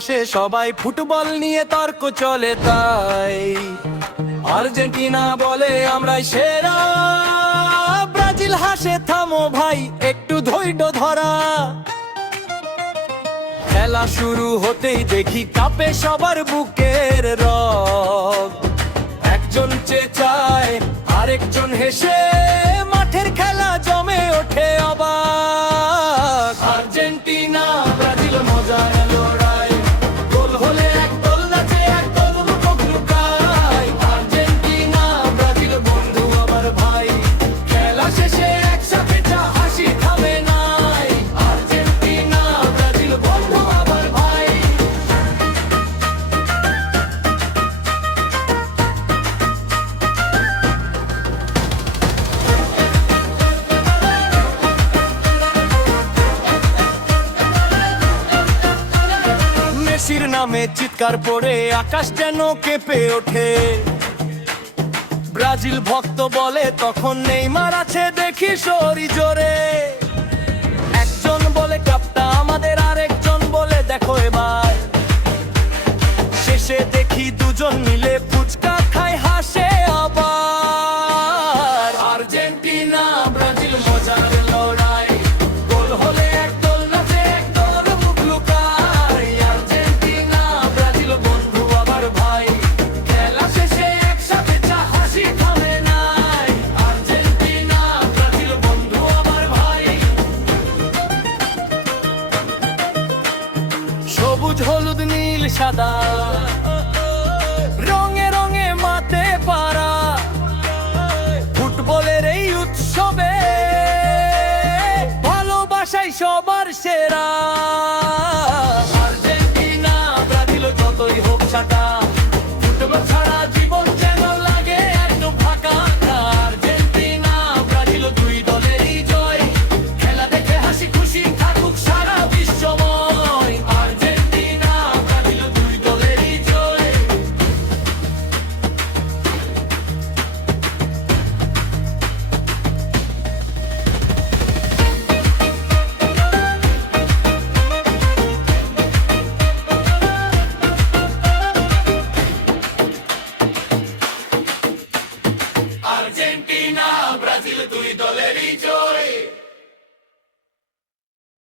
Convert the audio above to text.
বসে সবাই ফুটবল নিয়ে তর্ক চলে, তাই আর্জেন্টিনা বলে আমরাই সেরা, ব্রাজিল হাসে থামো ভাই একটু ধৈর্য ধরা। খেলা শুরু হতেই দেখি কাঁপে সবার বুকের রগ, একজন চেঁচায় আরেকজন হেসে, মাঠের খেলা জমে ওঠে অবাক। আর্জেন্টিনা ব্রাজিল মজার লড়াই, গোল হলে একদল নাচে একদল লুকায়। আর্জেন্টিনা ব্রাজিল বন্ধু আমার ভাই, খেলা শেষে একসাথে চা হাসি থামে নাই। আর্জেন্টিনা ব্রাজিল বন্ধু আমার ভাই। মেসির নামে চিৎকার পড়ে আকাশ যেন কেঁপে ওঠে, ব্রাজিল ভক্ত বলে তখন নেইমার আছে দেখি সরি জোরে। একজন বলে কাপটা আমাদের, আরেকজন বলে দেখো এবার, শেষে দেখি দুজন মিলে ফুচকা খায় হাসে আবার। আর্জেন্টিনা ব্রাজিল মজার লড়াই, গোল হলে একদল নাচে একদল মুখ লুকায়। আর্জেন্টিনা ব্রাজিল বন্ধু আবার ভাই, খেলা শেষে একসাথে চা হাসি থামে নাই। আর্জেন্টিনা ব্রাজিল বন্ধু আবার ভাই। সবুজ হলুদ নীল সাদা রঙে রঙে মাতে পারা, ফুটবলের এই উৎসবে ভালোবাসাই সবার সেরা। আর্জেন্টিনা ব্রাজিল যতই হোক ছাটা, ফুটবল ছাড়া জীবন যেন লাগে একদম ফাঁকা। আর্জেন্টিনা ব্রাজিল দুই দলেরই জয়, খেলা দেখে হাসি খুশি থাকুক সারা বিশ্বময়। আর্জেন্টিনা ব্রাজিল দুই দলেরই জয়। আর্জেন্টিনা ব্রাজিল দুই দলেরই জয়।